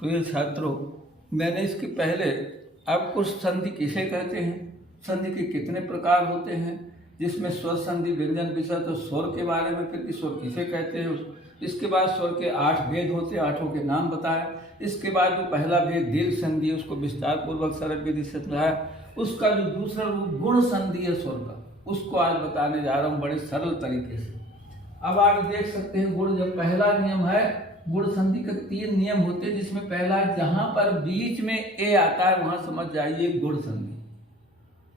प्रिय छात्रों, मैंने इसके पहले आपको संधि किसे कहते हैं, संधि के कितने प्रकार होते हैं, जिसमें स्वर संधि, व्यंजन विसर्ग, तो स्वर के बारे में, फिर स्वर किसे कहते हैं, इसके बाद स्वर के 8 भेद होते हैं, 8 के नाम बताया। इसके बाद जो पहला भेद दीर्घ संधि है उसको विस्तार पूर्वक सरल विधि से समझाया। उसका जो दूसरा रूप गुण संधि है स्वर का, उसको आज बताने जा रहा हूँ बड़े सरल तरीके से। अब आप देख सकते हैं गुण, जब पहला नियम है गुण संधि के 3 नियम होते हैं, जिसमें पहला जहां पर बीच में ए आता है वहां समझ जाइए गुण संधि।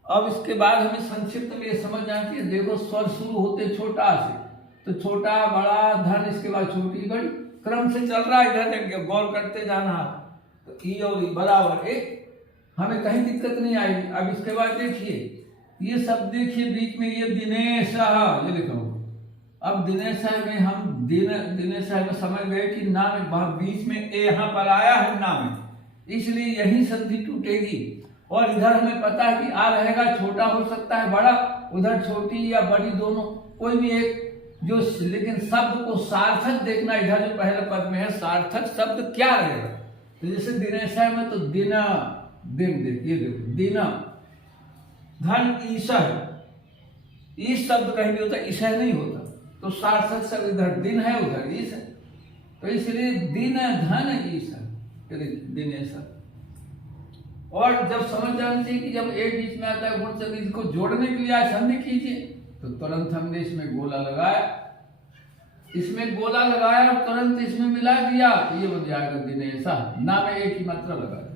अब इसके बाद हमें संक्षिप्त में ये समझ जाना चाहिए। देखो स्वर शुरू होते छोटा से, तो छोटा बड़ा धन, इसके बाद छोटी बड़ी, क्रम से चल रहा है, इधर गौर करते जाना। तो ई और ई बराबर एक, हमें कहीं दिक्कत नहीं आएगी। अब इसके बाद देखिए ये शब्द, देखिए बीच में ये दिनेश, ये लिखा। अब दिनेश में हम दिनेश में समझ गए कि नाम बीच में ए यहाँ पर आया है नाम, इसलिए यही संधि टूटेगी। और इधर हमें पता है कि आ रहेगा, छोटा हो सकता है बड़ा, उधर छोटी या बड़ी दोनों, कोई भी एक जो, लेकिन शब्द को सार्थक देखना। इधर जो पहले पद में है सार्थक शब्द क्या रहेगा, तो जैसे दिनेश में तो दिना, दिन, देखिए देखो दिना, धन ईशा, इस शब्द कहीं भी होता है, ईशा नहीं होता, तो सार्थक शब्द इधर दिन है, उधर ईश है, तो इसलिए दिन धन ईशा, दिनेश। और जब समझ जाना चाहिए कि जब एक बीच में आता है गुण संधि, इसको जोड़ने के लिए संधि कीजिए, तो तुरंत हमने इसमें गोला लगाया, इसमें गोला लगाया और तुरंत इसमें मिला दिया, तो ये बन जाएगा दिनेशा। ना में एक ही मात्रा लगा दी,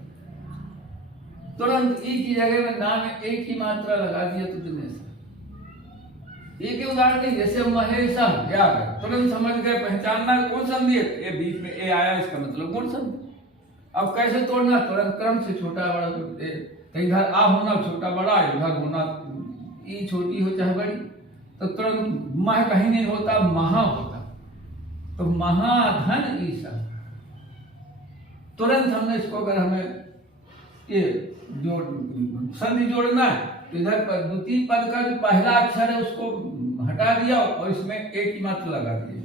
तुरंत ई की जगह में ना में एक ही मात्रा लगा दिया, तो दिनेशा। एक उदाहरण नहीं, जैसे महेशा, क्या तुरंत समझ गए, पहचानना कौन संधि है, ये बीच में ए आया, इसका मतलब गुण संधि। अब कैसे तोड़ना, तुरंत क्रम से छोटा बड़ा, कहीं इधर आ होना छोटा बड़ा, इधर होना ई छोटी हो चाहे बड़ी, तो तुरंत मह कहीं नहीं होता, महा होता, तो महाधन ईशा। तुरंत हमने इसको, अगर हमें ये जोड़ संधि जोड़ना है, तो इधर पर द्वितीय पद का जो पहला अक्षर है उसको हटा दिया और इसमें एक ही मात्रा लगा दिया,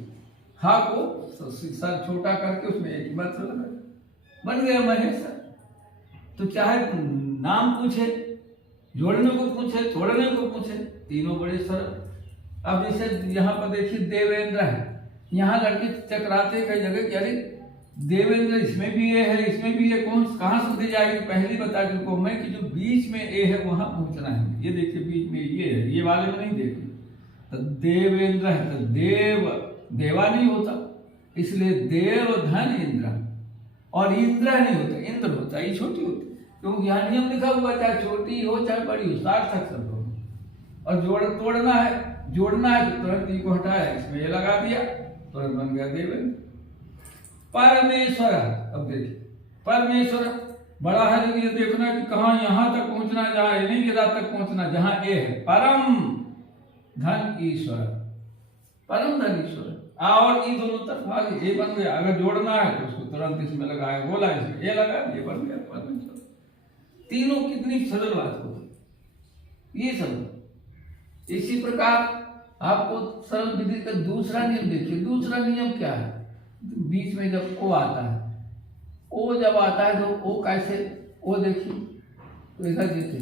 हा को सर छोटा करके उसमें एक ही मात्रा लगा दिया, बन गया महेश। तो चाहे नाम पूछे, जोड़ने को पूछे, तोड़ने को पूछे, तीनों बड़े सरल। अब जैसे यहाँ पर देखिए देवेंद्र है, यहाँ लड़के चकराते कई जगह, अरे देवेंद्र इसमें भी ए है, इसमें भी ए, कौन कहाँ से जाएगी, पहले बता चुका हूं मैं कि जो बीच में ए है वहां पहुंचना है। ये देखिए बीच में ये है, ये वाले में नहीं देखिए, तो देवेंद्र है, तो देव देवा नहीं होता, इसलिए देव धन इंद्र, और इंद्र नहीं होता, इंद्र होता, ये छोटी होती, क्योंकि यहाँ नियम लिखा हुआ, चाहे छोटी हो चाहे बड़ी हो, सार्थक शब्द हो। और तोड़ना है, जोड़ना है, तो तुरंत ई को हटाया, इसमें ये लगा दिया, तुरंत बन गया देवेंद्र। परमेश्वर, अब देखिए परमेश्वर बड़ा है, लेकिन ये देखना कि कहाँ यहां तक पहुंचना, जहां ए नहीं, इधर तक पहुंचना जहां ए है। परम धन ईश्वर, परम धन ईश्वर, और ई दोनों तरफ आ गए, ए बन गया। अगर जोड़ना है तो उसको तुरंत इसमें लगाया, बोला इसमें ए लगा, ये बन गया परमेश्वर। तीनों कितनी सरल बात होती, ये सब। इसी प्रकार आपको सरल विधि का दूसरा नियम देखिए। दूसरा नियम क्या है, बीच में जब ओ आता है, ओ जब आता है तो ओ कैसे, ओ देखिए, तो इधर देखिए,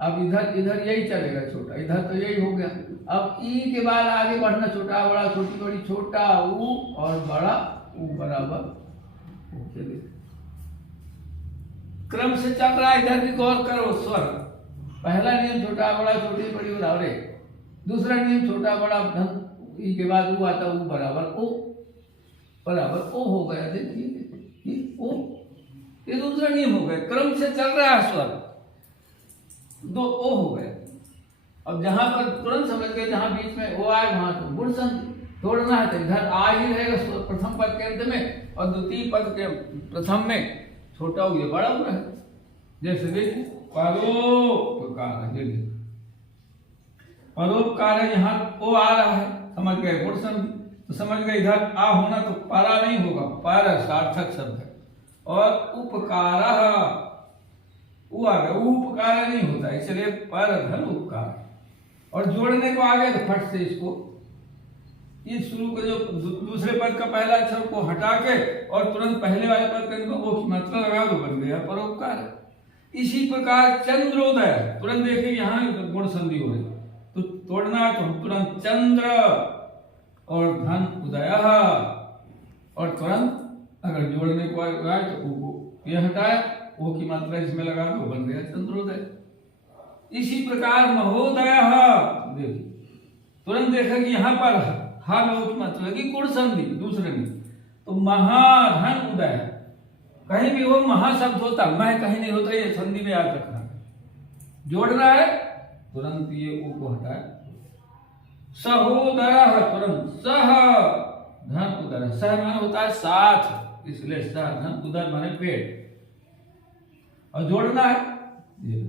अब इधर यही चलेगा छोटा, इधर तो यही हो गया। अब ई के बाद आगे बढ़ना, छोटा बड़ा, छोटी बड़ी, छोटा ऊ और बड़ा ऊ बराबर, क्रम से चल रहा है। इधर भी गौर करो, स्वर पहला नियम छोटा बड़ा, छोटी बड़ी बराबर है, दूसरा नियम छोटा बड़ा धन, ई के बाद ऊ आता, ऊ बराबर ओ, बराबर ओ हो गया। देखिए ओ, ये दूसरा नियम हो गया, क्रम से चल रहा है स्वर, दो ओ हो गए। अब जहां पर तुरंत समझ गए, जहां बीच में ओ आए वहां तो गुण संधि तोड़ना है, तो इधर आ ही रहेगा प्रथम पद के अंत में, और द्वितीय पद के प्रथम में छोटा हो, ये बड़ा हुआ है। जैसे देखिए परोपकार, परोपकार, यहाँ ओ आ रहा है, समझ गए गुण संधि, तो समझ गए इधर आ होना, तो पारा नहीं होगा, पर सार्थक शब्द है। और उपकार, ऊ आ गया, उपकार नहीं होता, इसलिए पर धन उपकार। और जोड़ने को आ गया तो फट से इसको ये शुरू का जो दूसरे पद का पहला अक्षर को हटा के और तुरंत पहले वाले पद का वो मात्रा लगा दो, बन गया परोपकार। इसी प्रकार चंद्रोदय, तुरंत देखिए यहाँ गुण संधि हो रही, तो तोड़ना है तो तुरंत चंद्र और धन उदय, और तुरंत अगर जोड़ने को आए तो वो ये हटाया, वो की मात्रा इसमें लगा दो, बन गया चंद्रोदय। इसी प्रकार महोदय, देखिए तुरंत देखा कि यहाँ पर हा में की मात्रा लगी गुण संधि दूसरे में, तो महाधन उदय, कहीं भी वो महाशब्द होता, मह कहीं नहीं होता, ये संधि में याद रखना है। जोड़ना है तुरंत ये ओ को हटाए, सहोदर, तुरंत सह धन उदर, सह मान होता है साथ, इसलिए सह धन उदर माने पेट, और जोड़ना है ये।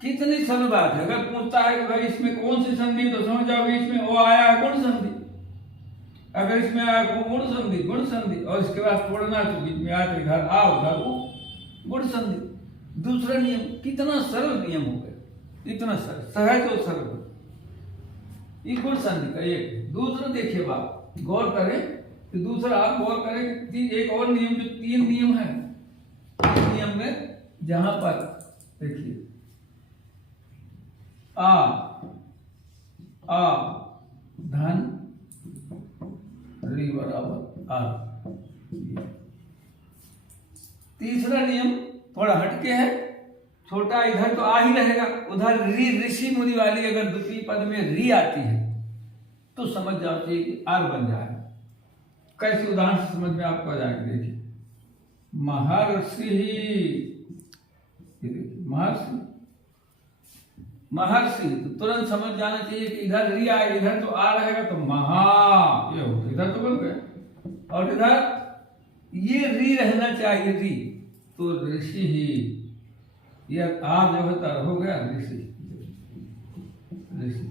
कितनी सरल बात है। अगर पूछता है कि भाई इसमें कौन सी संधि, तो समझ जाओ इसमें वो आया है गुण संधि, अगर इसमें आया गुण संधि, गुण संधि, और इसके बाद तोड़ना तो बीच में आया इधर आ उधर वो गुण संधि। दूसरा नियम, कितना सरल नियम हो गया, इतना सरल, सहज और सरल, ये गुण संधि का एक। दूसरा देखिए बात, गौर करें कि दूसरा आप गौर करें कि एक और नियम, जो 3 नियम है, इस नियम में जहां पर देखिए आ धन री बराबर आ, तीसरा नियम थोड़ा हटके है, छोटा इधर तो आ ही रहेगा, उधर री ऋषि मुनि वाली अगर द्वितीय पद में री आती है तो समझ जाओ कि आर बन जाएगा। कैसे उदाहरण से समझ में आपको आ जाएगा, देखिए महर्षि, महर्षि, महर्षि, तो तुरंत समझ जाना चाहिए कि इधर री आए, इधर तो आ रहेगा, तो महा ये हो, इधर तो बन गया, और इधर ये री रहना चाहिए, री, तो ऋषि ही, ये आ जो है हो गया ऋषि, ऋषि।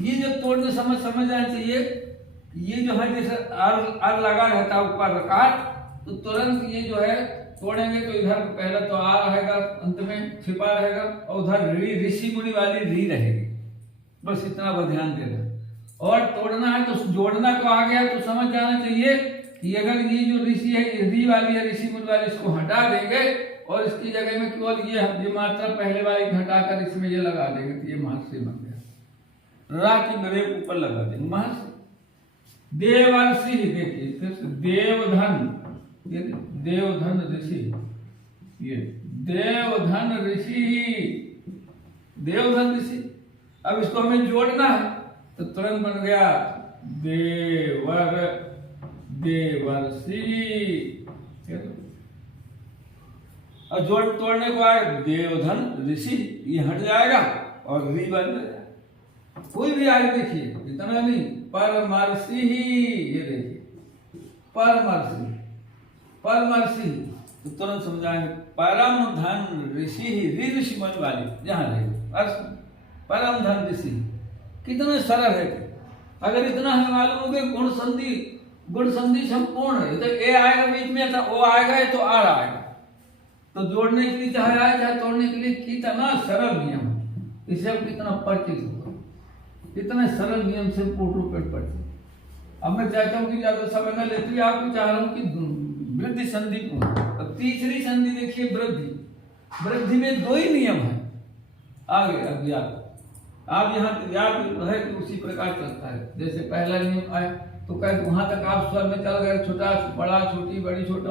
ये जो तोड़ने समझ जाना चाहिए, ये जो है जैसे आर लगा रहता है ऊपर रकार, तो तुरंत ये जो है तोड़ेंगे तो इधर पहला तो आ रहेगा, अंत में छिपा रहेगा, और उधर ऋषि मुनि वाली री रहेगी, बस इतना बस ध्यान देना। और तोड़ना है तो जोड़ना को आ गया तो समझ जाना चाहिए कि अगर ये जो ऋषि है, री वाली है, ऋषि मुनि वाली, इसको हटा देंगे और इसकी जगह में केवल ये मात्रा पहले वाली घटाकर इसमें ये लगा देंगे, तो ये महर्षि बन गया। रा की मेरे ऊपर लगा देंगे महर्षि। देवर्षि, देखिए फिर से देवधन, ये देवधन ऋषि, ये देवधन ऋषि, देवधन ऋषि। अब इसको हमें जोड़ना है तो तुरंत बन गया देवर, देवर्षि, और जोड़ तोड़ने को आए देवधन ऋषि, ये हट जाएगा और री बन जाएगा। कोई भी आगे देखिए, इतना नहीं, परमर्षि ही, ये देखिए परमर्षि, परमर्षि, तो तुरंत समझाएंगे परम धन ऋषि ही, री ऋषि मन वाली जहां रहेगी, परम धन ऋषि, कितना सरल है। अगर इतना हमें मालूम हो गया गुण संधि, गुण संधि संपूर्ण है, तो ए आएगा बीच में, ओ आएगा तो आर आएगा, तो जोड़ने के लिए चाहे आए चाहे तोड़ने के लिए, कितना सरल नियम है, इससे अब कितना परिचित होगा, इतने सरल नियम से पूर्ण परिचित। अब मैं चाहता हूँ कि ज्यादा समय न लेते हुए आपको चाह रहा हूँ कि वृद्धि संधि पूर्ण। अब तीसरी संधि देखिए वृद्धि, वृद्धि में 2 ही नियम है, आगे अब याद, आप यहाँ याद है कि उसी प्रकार चलता है। जैसे पहला नियम आया तो कह वहां तक आप स्वर में चल गए, छोटा बड़ा, छोटी बड़ी, छोटा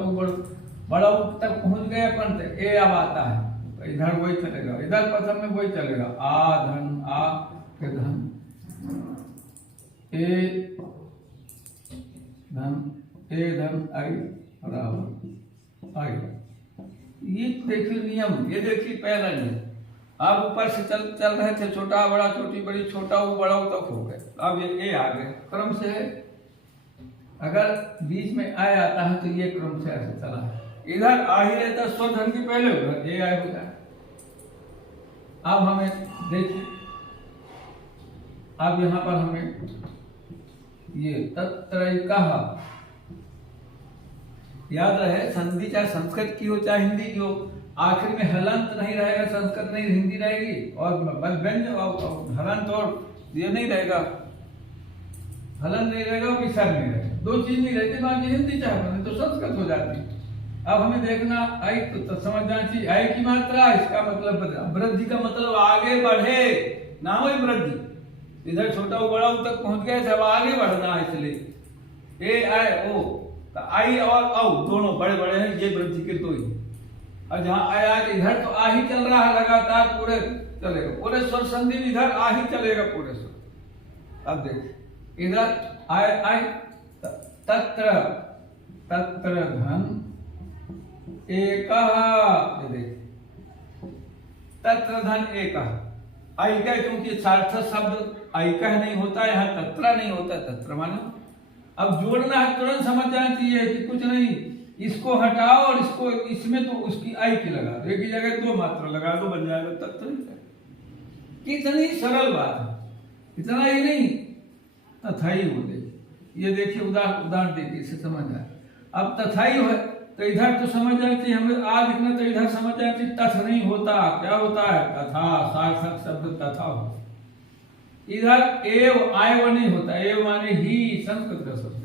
बड़ा तक पहुंच गए अपन, ए अब आता है तो इधर वही चलेगा, इधर प्रथम में वही चलेगा, आ धन, आ के धन, ए धन, ए धन आई बराबर आई। ये देखिए नियम, ये देखिए पहला नियम, आप ऊपर से चल रहे थे, छोटा बड़ा, छोटी बड़ी, छोटा वो बड़ा तक हो गए, अब ये आ गए, क्रम से है। अगर बीच में आय आता है तो ये क्रम से ऐसे चला है, इधर आ ही रहता स्वधन की पहले, उधर ये आय होता है। अब हमें देखिए, अब यहाँ पर हमें ये तत्रैकः, याद रहे संधि चाहे संस्कृत की हो चाहे हिंदी की हो, आखिर में हलंत नहीं रहेगा, संस्कृत नहीं हिंदी रहेगी, और व्यंजन हलंत और ये नहीं रहेगा, हलन नहीं रहेगा, विसर्ग नहीं रहेगा, दो चीज नहीं रहती। बाकी हिंदी चाहे बने तो संस्कृत हो जाती। अब हमें देखना आई तो समझना चाहिए आई की मात्रा, इसका मतलब वृद्धि का मतलब आगे बढ़े, ना हो वृद्धि। इधर छोटा बड़ा तक पहुंच गए, सब आगे बढ़ना है, इसलिए ए आई ओ, तो आई और औ दोनों बड़े बड़े हैं, ये वृद्धि के दो ही। और जहाँ आई आज इधर तो आ ही चल रहा है लगातार, पूरे चलेगा, पूरे स्वर संधि इधर आ ही चलेगा पूरे स्वर। अब देखिए इधर आय आय तत्र तत्र धन एकः, तत्र धन एकः। ऐकः क्योंकि सार्थक शब्द ऐकः नहीं होता, यहाँ तत्र नहीं होता, तत्र मानो। अब जोड़ना है, तुरंत समझ जाना चाहिए कि कुछ नहीं, इसको हटाओ और इसको इसमें तो उसकी आई की लगा दो, एक ही जगह दो मात्रा लगा दो, बन जाएगा तत्र। कितनी सरल बात है, इतना ही नहीं तथाई हो गई। ये देखिए उदाहरण देखिए, इसे समझ आए। अब तथाई है तो इधर तो समझ जाना चाहिए हमें, आज लिखना तो इधर समझ जाना चाहिए, तथ नहीं होता, क्या होता है तथा, सार्थक शब्द तथा हो। इधर एव आय नहीं होता, एव माने ही, संस्कृत का शब्द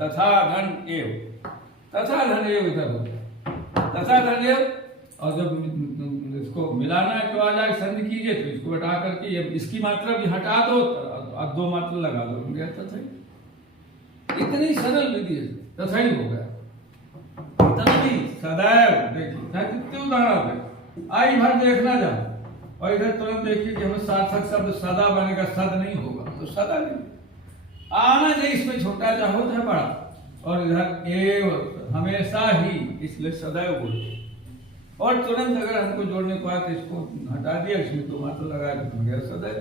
तथा धन एव, तथा धन एव इधर होता, तथा धन एव। और जब इसको मिलाना है तो आ जाए संधि कीजिए, तो इसको हटा करके ये इसकी मात्रा भी हटा दो, अब दो मात्रा लगा दो, हो गया तथा। इतनी सरल विधि है, तथा ही हो गया। तभी सदैव देखिए कितने उदाहरण है, आई भर देखना जाओ और इधर तुरंत देखिए कि हमें सार्थक शब्द सदा बनेगा, सद नहीं होगा, तो सदा नहीं आना चाहिए, इसमें छोटा चाहो चाहे बड़ा। और इधर एव हमेशा ही, इसलिए सदैव बोलते। और तुरंत अगर हमको जोड़ने को आए तो इसको हटा दिया, इसमें दो मात्रा लगा के सदैव,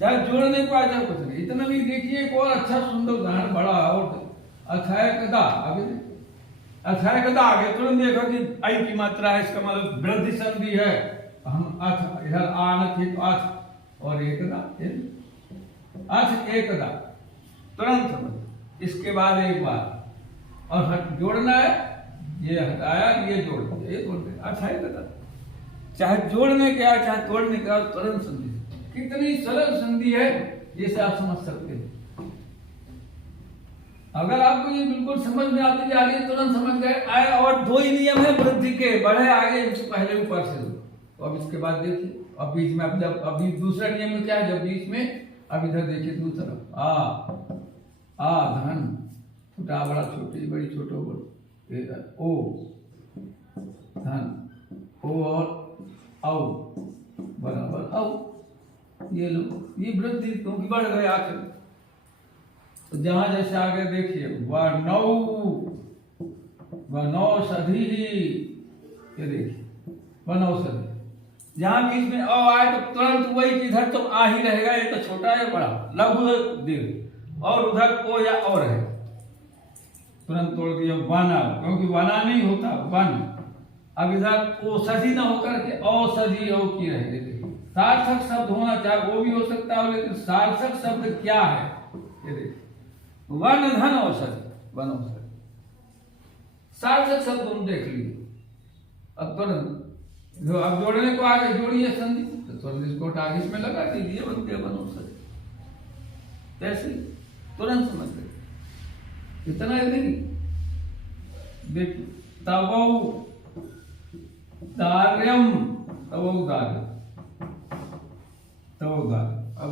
चाहे जोड़ने को आए चाहे कुछ नहीं। इतना भी देखिए एक और अच्छा सुंदर उदाहरण बड़ा, और अथाय कदा, अभी अथाय कदा आगे तुरंत देखो कि आई की मात्रा है, इसका मतलब वृद्धि संधि है। हम अथ इधर आन थी तो अथ और एकदा, अथ एकदा, तुरंत समझ। इसके बाद एक बार और जोड़ना है, ये हटाया, ये जोड़ दिया, ये जोड़ दिया, अथाय कदा। चाहे जोड़ने के आए चाहे तोड़ने के आए, तुरंत संधि। कितनी सरल संधि है, जिसे आप समझ सकते हैं। अगर आपको ये बिल्कुल समझ में आती जा रही है, तुरंत समझ गए आए। और दो ही नियम है वृद्धि के, बढ़े आगे, इससे पहले ऊपर से। तो अब इसके बाद देखिए, अब बीच में, अब जब अभी दूसरा नियम में क्या है, जब बीच में, अब इधर देखिए दूसरा आ धन, छोटा बड़ा, छोटी बड़ी, छोटो बड़ो, ओ धन, ओ और औ बराबर औ। ये लो, ये वृद्धि क्योंकि बढ़ गए आखिर। तो जहां जैसे आगे देखिए वनौषधि, ये देखिए वनौषधि, जहां बीच में अ आए तो तुरंत वही, इधर तो आ ही रहेगा, ये तो छोटा है बड़ा, लघु दीर्घ, और उधर ओ या और है, तुरंत तोड़ दिया वना, क्योंकि वना नहीं होता वन। अब इधर औषधि न होकर के औषधि औ की रहेगी। सार्थक शब्द होना चाहे वो भी हो सकता है, लेकिन सार्थक शब्द क्या है, ये देखिए वन धन औषधि, वन औषधि, सार्थक शब्द हम देख लीजिए। अब तुरंत अब जोड़ने को आगे जोड़िए संधि, तो तुरंत इसको हटा के इसमें लगा दीजिए, बन गया वन औषधि। कैसे तुरंत समझ गए, इतना ही नहीं। देखिए तवौ दार्यम, तवौ दार्यम, तवौ दार्यम। अब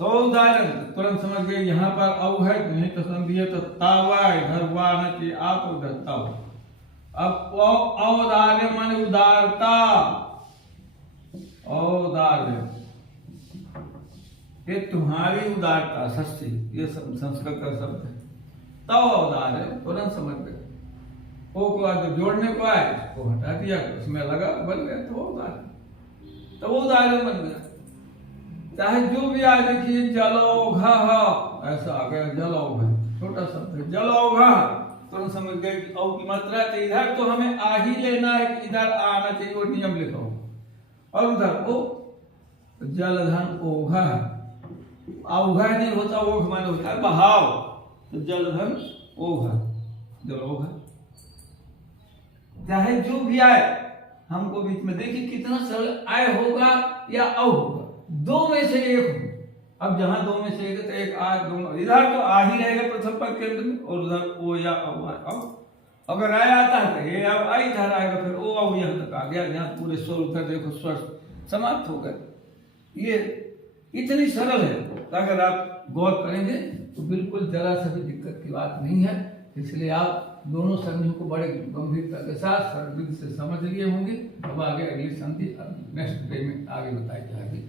तो उदाहरण तुरंत समझ गए, यहाँ पर औ है तो नहीं तो समझिए, तो तावा, इधर वा न चाहिए, आप उधर तव। अब औदार्य माने उदारता, औदार्य, ये तुम्हारी उदारता, षष्ठी, ये संस्कृत का शब्द है। तव औदार्य, तुरंत समझ गए। ओ को आज जोड़ने को आए, इसको हटा दिया, उसमें लगा, बन गया तो उदाहरण, तो वो उदाहरण बन गया। चाहे जो भी आ, देखिए जलौघा, ऐसा आ गया जलौघा, छोटा शब्द है जलौघा, तुरंत समझ गए कि औ की मात्रा। तो इधर तो हमें आ ही लेना है कि इधर आना चाहिए, वो नियम लिखा हो। और उधर ओ जलधन ओघा, औघा नहीं होता, ओघ माने होता है बहाव, तो जलधन ओघा, जलौघा। चाहे जो भी आए, हमको बीच में देखिए कितना सरल, आय होगा या औ होगा, दो में से एक हो। अब जहां दो में से एक है तो एक आ, दोनों इधर तो आ ही रहेगा प्रथम पद के अंत में, और उधर ओ या अब अगर आया आता है तो ये अब आई इधर आएगा, फिर ओ अब यहाँ तक आ गया, यहाँ पूरे स्वर उधर देखो स्वर समाप्त हो गए। ये इतनी सरल है, तो अगर आप गौर करेंगे तो बिल्कुल जरा सा भी दिक्कत की बात नहीं है। इसलिए आप दोनों संधियों को बड़े गंभीरता के साथ सरल से समझ लिए होंगे। अब आगे अगली संधि नेक्स्ट डे में आगे बताई जाएगी।